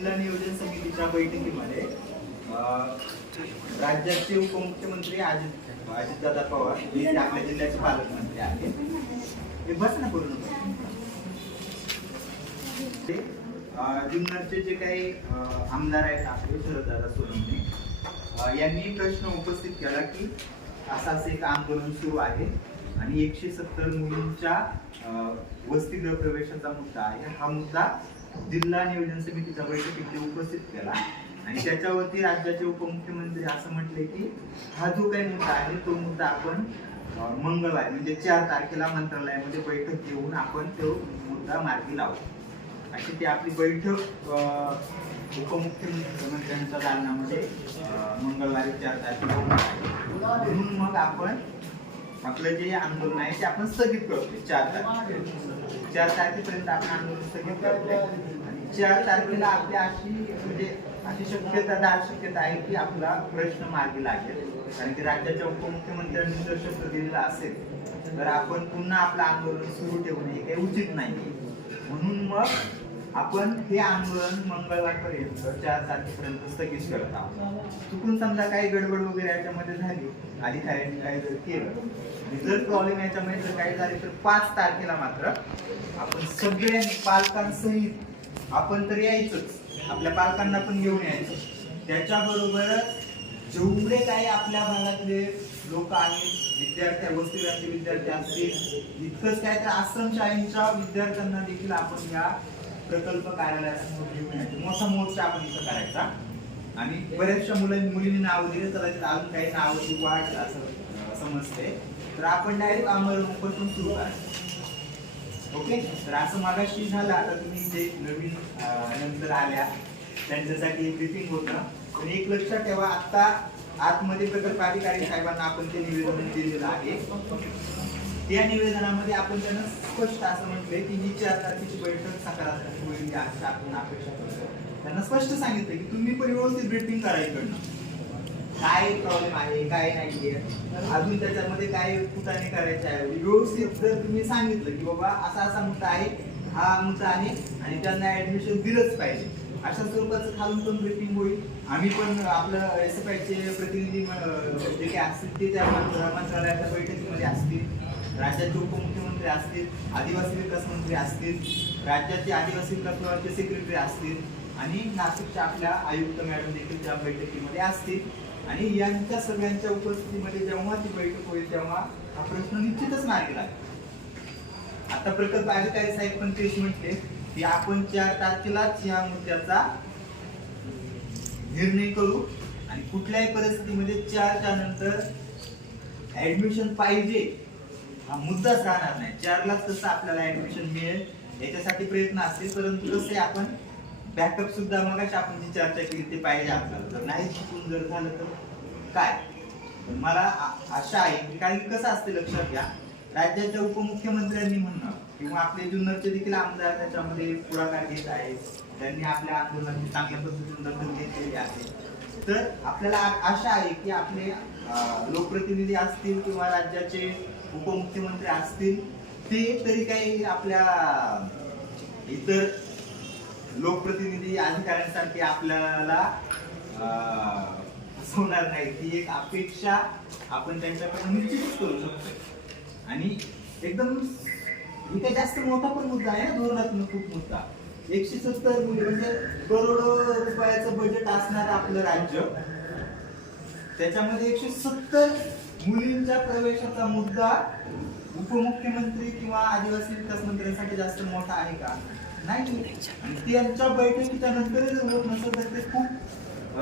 जिल्हा नियोजन समितीच्या बैठकीमध्ये राज्याचे उपमुख्यमंत्री अजित अजितदादा पवार हे आपल्या जिल्ह्याचे पालकमंत्री आहेत. हे बस ना पूर्ण जुन्नरचे जे काही आमदार आहेत आपले शरददादा सोनवणे यांनी प्रश्न उपस्थित केला की असाच एक आंदोलन सुरू आहे आणि एकशे सत्तर मुलींच्या अं, वसतिगृह प्रवेशाचा मुद्दा आहे. हा मुद्दा जिल्हा नियोजन समितीच्या बैठकीत ते उपस्थित केला. आणि त्याच्यावरती राज्याचे उपमुख्यमंत्री असं म्हटले की हा जो काही मुद्दा आहे तो मुद्दा आपण अं, मंगळवारी म्हणजे चार तारखेला मंत्रालयामध्ये बैठक घेऊन आपण तो मुद्दा मार्गी लावू. अशी ती आपली बैठक अं, उपमुख्यमंत्र्यांच्या दालनामध्ये मंगळवारी चार तारखेला म्हणून मग आपण आपलं जे आंदोलन आहे ते आपण स्थगित करतो चार तारखेला. चार तारखेपर्यंत आपण आंदोलन स्थगित करतोय चार तारखेला आपली अशी म्हणजे अशी शक्यता दाट शक्यता आहे की आपला प्रश्न मार्गी लागेल. कारण की राज्याच्या उपमुख्यमंत्र्यांनी जर शब्द दिलेला असेल तर आपण पुन्हा आपलं आंदोलन सुरू ठेवणे हे काही उचित नाही. म्हणून मग आपण हे आंदोलन मंगळवारपर्यंत चार तारखेपर्यंत स्थगित करत आहोत. चुकून समजा काही गडबड वगैरे याच्यामध्ये झाली अधिकाऱ्यांनी काही जर केलं जर प्रॉब्लेम याच्यामध्ये जर काही झाले तर पाच तारखेला मात्र आपण सगळ्यांनी पालकांसहित आपण तर यायचंच. आपल्या पालकांना पण घेऊन यायचं. त्याच्याबरोबरच जेवढे काही आपल्या भागातले लोक आहेत विद्यार्थी वस्तीगृहाचे विद्यार्थी असतील इतकंच काय तर आश्रमशाहींच्या विद्यार्थ्यांना देखील आपण या प्रकल्प कार्यालयासमोर घेऊन यायचं मोठा मोर्चा आपण इथं करायचा. आणि बऱ्याचशा मुलांनी मुलींनी नाव दिले कदाचित अजून काही नावाची वाढ असं समजते. तर आपण डायरेक्ट आमरण उपोषण सुरू करायचं. ओके? तर असं मागाशी झालं. आता तुम्ही जे नवीन नंतर आल्या त्यांच्यासाठी ब्रिफिंग होतं. पण एक लक्षात ठेवा आता आतमध्ये प्रकल्प अधिकारी साहेबांना आपण ते निवेदन दिलेलं आहे. या निवेदनामध्ये आपण त्यांना स्पष्ट असं म्हटलंय की ही चार तारखेची बैठक सकारात्मक होईल अशी आपण अपेक्षा करतो. त्यांना स्पष्ट सांगितलं की तुम्ही पण व्यवस्थित ब्रीफिंग करा इकडनं. काय प्रॉब्लेम आहे काय नाहीये? अजून त्याच्यामध्ये काय कुठाने करायचे आहे? व्यवस्थित जर तुम्ही सांगितलं की बाबा असा असा मुद्दा आहे हा मुद्दा आहे आणि त्यांना ऍडमिशन दिलंच पाहिजे. अशा स्वरूपाचं खालून पण ब्रिफिंग होईल. आम्ही पण आपलं एस एफ आयचे प्रतिनिधी जे काही असतील ते त्या मंत्रालयाच्या बैठकीमध्ये असतील. राज्याचे उपमुख्यमंत्री असतील आदिवासी विकास मंत्री असतील राज्याचे आदिवासी विकास विभागाचे सेक्रेटरी असतील आणि नाशिकच्या आपल्या आयुक्त मॅडम देखील त्या बैठकीमध्ये असतील आणि यांच्या सगळ्यांच्या उपस्थितीमध्ये जेव्हा ती बैठक होईल तेव्हा हा प्रश्न निश्चितच मार्गी लागेल. आता प्रकल्प अधिकारी साहेब पण तेच म्हटले की आपण चार तारखेलाच या मुद्द्याचा निर्णय करू आणि कुठल्याही परिस्थितीमध्ये चारच्या नंतर ऍडमिशन पाहिजे हा मुद्दाच राहणार नाही. चारलाच तसं आपल्याला ऍडमिशन मिळेल याच्यासाठी प्रयत्न असतील परंतु कसे आपण बॅकअप सुद्धा मग आपण जी चर्चा केली ते पाहिजे आपल्याला. जर नाही शिकून जर झालं तर काय? मला आशा आहे की कारण कसं असते लक्षात घ्या राज्याच्या उपमुख्यमंत्र्यांनी म्हणणं किंवा आपले जुन्नरचे देखील आमदार त्याच्यामध्ये पुढाकार घेत आहेत त्यांनी आपल्या आंदोलनाची चांगल्या पद्धतीने दखल घेतलेली आहे. तर आपल्याला आशा आहे की आपले लोकप्रतिनिधी असतील किंवा राज्याचे उपमुख्यमंत्री असतील ते तरी काही आपल्या इतर लोकप्रतिनिधी अधिकाऱ्यांसारखे आपल्याला होणार फसवणार नाही ती एक अपेक्षा आपण त्यांच्याकडून निश्चितच करू शकतो आणि एकदम ही काही जास्त मोठा पण मुद्दा आहे धोरणात्मक खूप मुद्दा. एकशे सत्तर म्हणजे करोडो रुपयाचं बजेट असणार आपलं राज्य. त्याच्यामध्ये एकशे सत्तर मुलींच्या प्रवेशाचा मुद्दा उपमुख्यमंत्री किंवा आदिवासी विकास मंत्र्यांसाठी जास्त मोठा आहे का? नाही. त्यांच्या बैठकीच्या नंतर जर होत नसेल तर ते खूप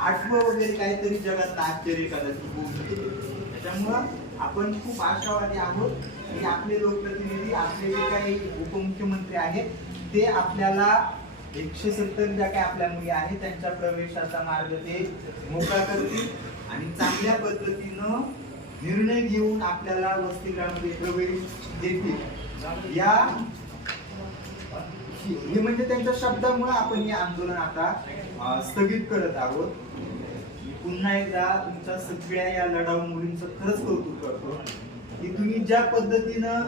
आठवं वगैरे काहीतरी जगात आश्चर्य कदाचित होऊ शकते. त्याच्यामुळं आपण खूप आशावादी आहोत की आपले लोकप्रतिनिधी आपले जे काही उपमुख्यमंत्री आहेत ते आपल्याला एकशे सत्तर ज्या काही आपल्या मुली आहेत त्यांच्या प्रवेशाचा मार्ग ते मोकळा करतील. आणि चांगल्या पद्धतीनं निर्णय घेऊन आपल्याला वसतिगृहामध्ये प्रवेश देतील. या हे म्हणजे त्यांच्या शब्दामुळे आपण हे आंदोलन आता स्थगित करत आहोत. पुन्हा एकदा तुमच्या सगळ्या या लढाऊ मुलींचं खरंच कौतुक करतो की तुम्ही ज्या पद्धतीनं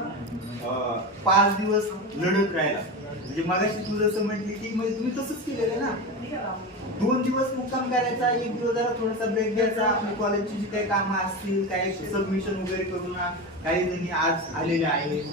अं, पाच दिवस लढत राहिला. म्हणजे मगाशी तू जसं म्हटली की म्हणजे तुम्ही तसंच केलेलं आहे ना? दोन दिवस मुक्काम करायचा एक दिवस जरा थोडासा ब्रेक घ्यायचा. आपल्या कॉलेजची जी काही कामं असतील काही सबमिशन वगैरे करून काही जणी आज आलेले आहेत.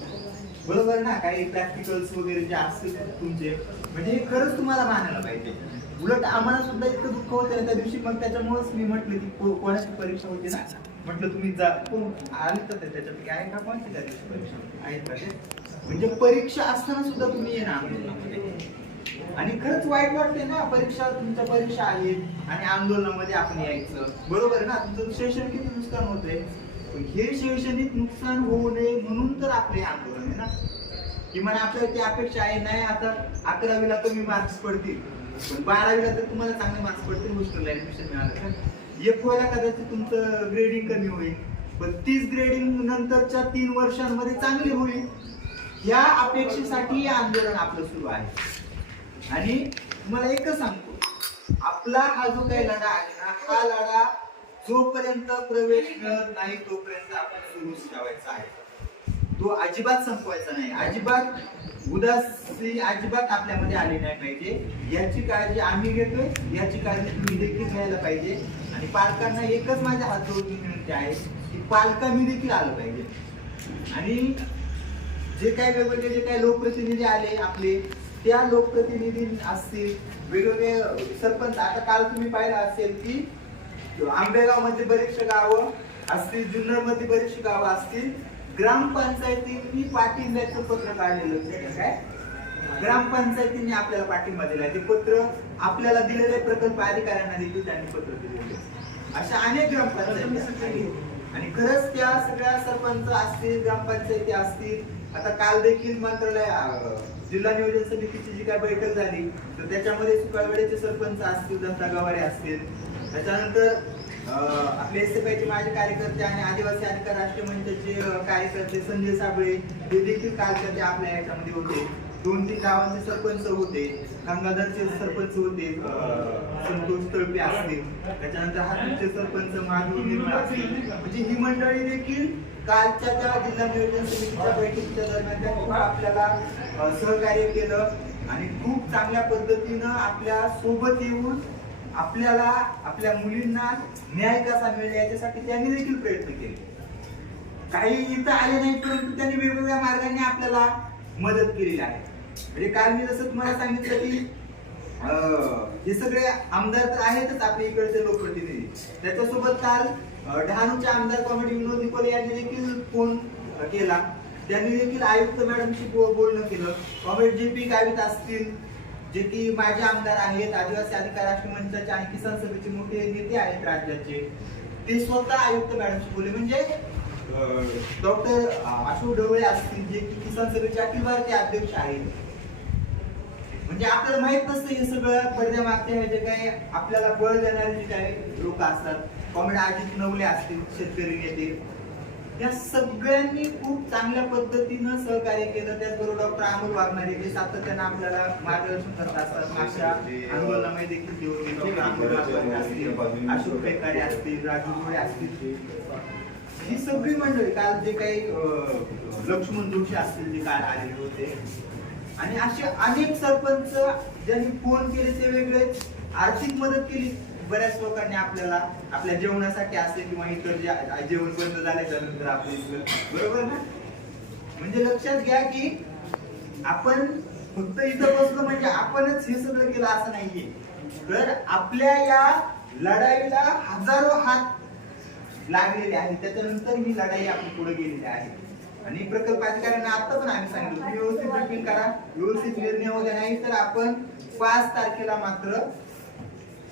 बरोबर ना? काही प्रॅक्टिकल्स वगैरे जे असतील तुमचे. म्हणजे हे खरंच तुम्हाला मानायला पाहिजे. उलट आम्हाला सुद्धा इतकं दुःख होतं ना त्या दिवशी. मग त्याच्यामुळेच मी म्हटलं की कोणाची परीक्षा होती ना? म्हटलं तुम्ही जा. कोण आले तर त्याच्यापैकी आहे का कोणती त्या दिवशी परीक्षा आहे आहेत का म्हणजे परीक्षा असताना सुद्धा तुम्ही येणार ना आणि खरंच वाईट वाटते ना परीक्षा तुमच्या परीक्षा आहेत आणि आंदोलनामध्ये आपण यायचं. बरोबर ना? तुमचं शैक्षणिक किती नुकसान होतंय? हे शैक्षणिक नुकसान होऊ नये म्हणून तर आपले आंदोलन आहे ना? किमान आपल्याला ती अपेक्षा आहे नाही आता अकरावीला कमी मार्क्स पडतील. पण बारावीला तर तुम्हाला चांगले मार्क्स पडतील हॉस्टेलला ऍडमिशन मिळालं एक व्हायला कदाचित तुमचं ग्रेडिंग कमी होईल. पण तीच ग्रेडिंग नंतरच्या तीन वर्षांमध्ये चांगली होईल. या अपेक्षेसाठी आंदोलन आपलं सुरू आहे. आणि तुम्हाला एकच सांगतो. आपला हा जो काही लढा आहे ना हा लढा जोपर्यंत प्रवेश मिळत नाही तोपर्यंत आपण सुरूच ठेवायचा आहे. तो अजिबात संपवायचा नाही. अजिबात उदासी अजिबात आपल्यामध्ये आली नाही पाहिजे. याची काळजी आम्ही घेतोय. याची काळजी तुम्ही देखील घ्यायला पाहिजे. आणि पालकांना एकच माझ्या हात जोडून विनंती आहे की पालकांनी देखील आलं पाहिजे. आणि जे काही वेगवेगळे जे काही लोकप्रतिनिधी आले आपले त्या लोकप्रतिनिधी असतील वेगवेगळे सरपंच आता काल तुम्ही पाहिलं असेल की आंबेगावमध्ये बरेचसे गावं असतील जुन्नरमध्ये बरेचशी गावं असतील ग्रामपंचायतींनी पाठिंब्याचं पत्र काढलेलं काय? ग्रामपंचायतींनी आपल्याला पाठिंबा दिला. ते पत्र आपल्याला दिलेले प्रकल्प अधिकाऱ्यांना देखील त्यांनी पत्र दिलेले. अशा अनेक ग्रामपंचायती आणि खरंच त्या सगळ्या सरपंच असतील ग्रामपंचायती असतील आता काल देखील मंत्रालय जिल्हा नियोजन समितीची जी काय बैठक झाली तर त्याच्यामध्ये सुकाळवेड्याचे सरपंच असतील दत्ता गवारे असतील. त्याच्यानंतर आपले एस एफ आयचे माझे कार्यकर्ते आणि आदिवासी अधिकार राष्ट्रीय मंचाचे कार्यकर्ते संजय साबळे हे देखील काल आपल्या याच्यामध्ये होते. दोन तीन गावांचे सरपंच होते गंगाधरचे सरपंच होते संतोष तळपे असतील. त्याच्यानंतर हातूरचे सरपंच माधव निर्मळ असतील. म्हणजे ही मंडळी देखील कालच्या त्या जिल्हा नियोजन समितीच्या बैठकीच्या दरम्यान खूप आपल्याला सहकार्य केलं आणि खूप चांगल्या पद्धतीनं आपल्यासोबत येऊन आपल्याला आपल्या मुलींना न्याय कसा मिळेल याच्यासाठी त्यांनी देखील प्रयत्न केले. काही इथं आले नाही परंतु त्यांनी वेगवेगळ्या मार्गाने आपल्याला मदत केलेली आहे. म्हणजे काल मी जसं तुम्हाला सांगितलं की हे सगळे आमदार तर आहेतच आपल्या इकडचे लोकप्रतिनिधी. त्याच्यासोबत काल डहाणूचे आमदार कॉमेडी विनोद निकोले यांनी देखील फोन केला. त्यांनी देखील आयुक्त मॅडमशी बोलणं केलं. कॉमेडी जे पी गावित असतील जे की माझे आमदार आहेत आदिवासी अधिकार राष्ट्रीय मंचाचे आणि किसान सभेचे मोठे नेते आहेत राज्याचे ते स्वतः आयुक्त मॅडमशी बोलले. म्हणजे डॉक्टर अशोक ढवळे असतील जे की किसान सभेचे अखिल भारतीय अध्यक्ष आहेत. म्हणजे आपल्याला माहीत नसतं हे सगळं. पडद्या मागते हे जे काही आपल्याला बळ देणारे जे काही लोक असतात कॉमेड अजित नवले असतील शेतकरी नेते. या सगळ्यांनी खूप चांगल्या पद्धतीनं सहकार्य केलं. त्याचबरोबर डॉक्टर अमोल वागणारे हे सातत्यानं आपल्याला मार्गदर्शन करत असतात. मागच्या आंदोलनामध्ये देखील देऊन अमोल वागणारे असतील अशोक पेकारे असतील राजू धुळे असतील. ही सगळी मंडळी काल जे काही अं, लक्ष्मण जोशी असतील जे काल आलेले होते. आणि असे अनेक सरपंच ज्यांनी फोन केले ते वेगळे आर्थिक मदत केली. बऱ्याच लोकांनी आपल्याला आपल्या जेवणासाठी असेल किंवा इतर जे जेवण बंद झाल्याच्यानंतर आपल्या इथलं बरोबर ना? म्हणजे लक्षात घ्या की आपण फक्त इथं बसलो म्हणजे आपणच हे सगळं केलं असं नाहीये. तर आपल्या या लढाईला हजारो हात लागलेले आहे त्याच्यानंतर ही लढाई आपली पुढे गेलेली आहे. आणि प्रकल्प अधिकाऱ्यांना आता पण आम्ही सांगितलं तुम्ही व्यवस्थित ब्रिफिंग करा. व्यवस्थित निर्णय वगैरे नाही तर आपण पाच तारखेला मात्र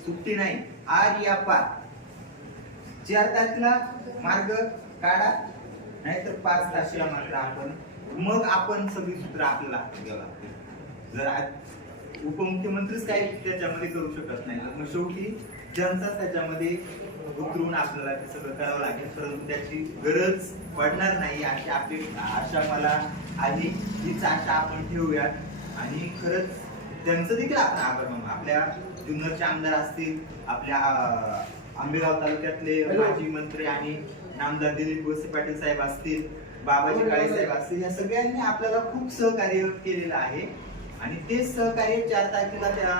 सुट्टी नाही. आज या पाच. चार तारखेला मार्ग काढा. नाहीतर पाच तारखेला मात्र आपण. मग आपण सगळी सूत्र आपल्याला हातात घ्यावं लागतील. जर आज उपमुख्यमंत्रीच काही त्याच्यामध्ये करू शकत नाही. मग शेवटी जनता त्याच्यामध्ये उतरून आपल्याला ते सगळं करावं लागेल. परंतु त्याची गरज पडणार नाही अशी अपेक्षा आशा मला आली हीच आशा आपण ठेवूयात. आणि खरंच त्यांचं देखील आपण आभार मानू. आपल्या जुन्नरचे आमदार असतील आपल्या आंबेगाव तालुक्यातले माजी मंत्री आणि नामदार दिलीप वळसे पाटील साहेब असतील बाबाजी काळे साहेब असतील या सगळ्यांनी आपल्याला खूप सहकार्य केलेलं आहे. आणि तेच सहकार्य चार तारखेला त्या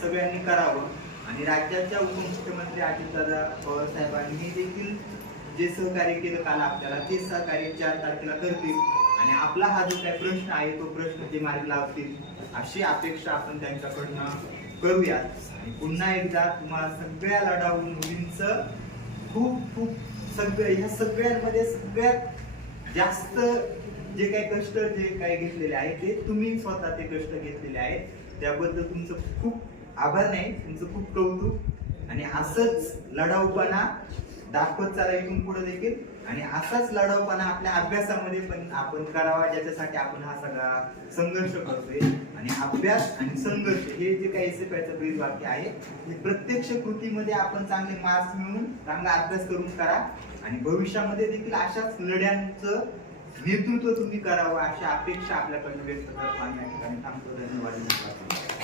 सगळ्यांनी करावं. आणि राज्याच्या उपमुख्यमंत्री अजितदादा पवार साहेबांनी देखील जे सहकार्य केलं काल आपल्याला ते सहकार्य चार तारखेला करतील. आणि आपला हा जो काही प्रश्न आहे तो प्रश्न ते मार्ग लावतील अशी अपेक्षा आपण त्यांच्याकडनं करूयात. आणि पुन्हा एकदा तुम्हाला सगळ्या लढाऊ मुलींचं खूप खूप सगळं ह्या सगळ्यांमध्ये सगळ्यात जास्त जे काही कष्ट जे काही घेतलेले आहे ते तुम्ही स्वतः ते कष्ट घेतलेले आहेत. त्याबद्दल तुमचं खूप आभार नाही तुमचं खूप कौतुक. आणि असंच लढाऊपणा दाखवत चाला इथून पुढे देखील. आणि असाच लढाऊपणा आपल्या अभ्यासामध्ये पण आपण करावा ज्याच्यासाठी आपण हा सगळा संघर्ष करतोय. आणि अभ्यास आणि संघर्ष हे जे काही एसएफआयचं ब्रीज वाक्य आहे हे प्रत्यक्ष कृतीमध्ये आपण चांगले मार्क्स मिळवून चांगला अभ्यास करून करा. आणि भविष्यामध्ये देखील अशाच लढ्यांचं नेतृत्व तुम्ही करावं अशी अपेक्षा आपल्याकडून व्यक्त करतो. आणि या ठिकाणी थांबतो. धन्यवाद.